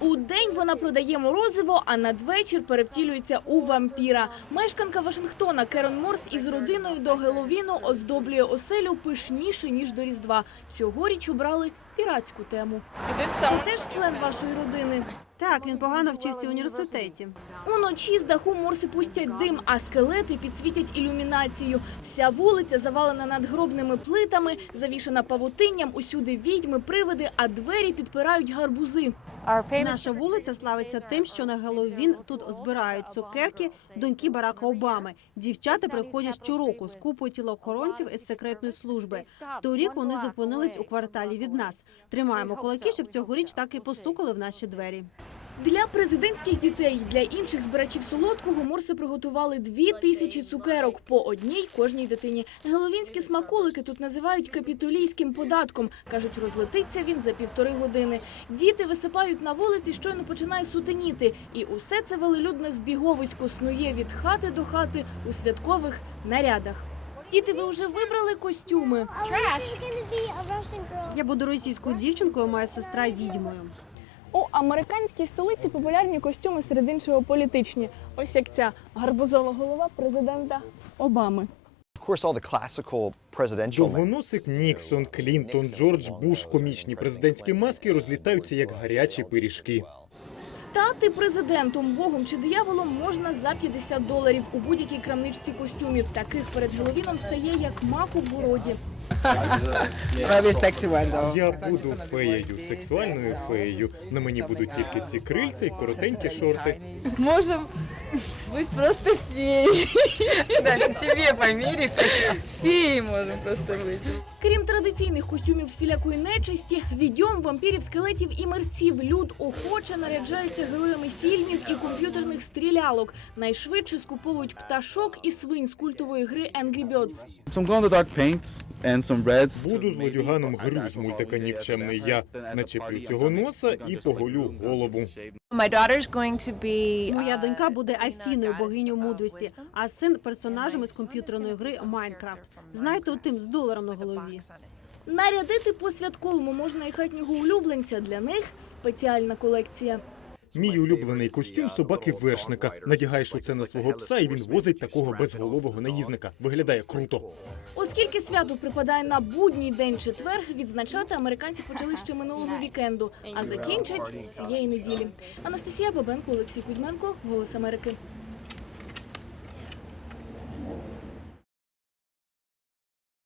У день вона продає морозиво, а надвечір перевтілюється у вампіра. Мешканка Вашингтона Керон Морс із родиною до Геловіну оздоблює оселю пишніше ніж до Різдва. Цьогоріч обрали піратську тему. Це теж член вашої родини. Так, він погано вчився в університеті. Уночі з даху морси пустять дим, а скелети підсвітять ілюмінацію. Вся вулиця завалена надгробними плитами, завішана павутинням, усюди відьми, привиди, а двері підпирають гарбузи. Наша вулиця славиться тим, що на Геловін тут збирають цукерки доньки Барака Обами. Дівчата приходять щороку з купою тілоохоронців із секретної служби. Торік вони зупинились у кварталі від нас. Тримаємо кулаки, щоб цьогоріч так і постукали в наші двері. Для президентських дітей і для інших збирачів солодкого морси приготували дві тисячі цукерок по одній кожній дитині. Геловінські смаколики тут називають капітолійським податком. кажуть, розлетиться він за півтори години. Діти висипають на вулиці, щойно починає сутеніти, і усе це велелюдне збіговисько снує від хати до хати у святкових нарядах. Діти, ви вже вибрали костюми? Я буду російською дівчинкою, моя сестра відьмою. У американській столиці популярні костюми серед іншого політичні. Ось як ця гарбузова голова президента Обами. Довгоносик Ніксон, Клінтон, Джордж Буш, комічні президентські маски розлітаються як гарячі пиріжки. Стати президентом, богом чи дияволом можна за 50 доларів у будь-якій крамничці костюмів. Таких перед Геловіном стає як мак у бороді. Я буду феєю, сексуальною феєю. На мені будуть тільки ці крильці і коротенькі шорти. Можем быть просто феей. Дальше себе померив. Феей можем просто быть. Крім традиційних костюмів всілякої нечисті, відьом, вампірів, скелетів і мерців люд охоче наряджається героями фільмів і комп'ютерних стрілялок. Найшвидше скуповують пташок і свинь з культової гри Angry Birds. some glow in the dark paints and some reds. Буду з make ладюганом it гру з мультика Нікчемний я. Начеплю цього носа і поголю голову. shave. My daughter's going to be Моя донька буде Афіною, богиню мудрості, а син персонажем із комп'ютерної гри Майнкрафт. Знаєте, отим тим з доларом на голові. Нарядити по-святковому можна і хатнього улюбленця. Для них спеціальна колекція. Мій улюблений костюм собаки вершника. Надягаєш оце на свого пса, і він возить такого безголового наїзника. Виглядає круто. Оскільки свято припадає на будній день четвер, відзначати американці почали ще минулого вікенду, а закінчать цієї неділі. Анастасія Бабенко, Олексій Кузьменко, Голос Америки.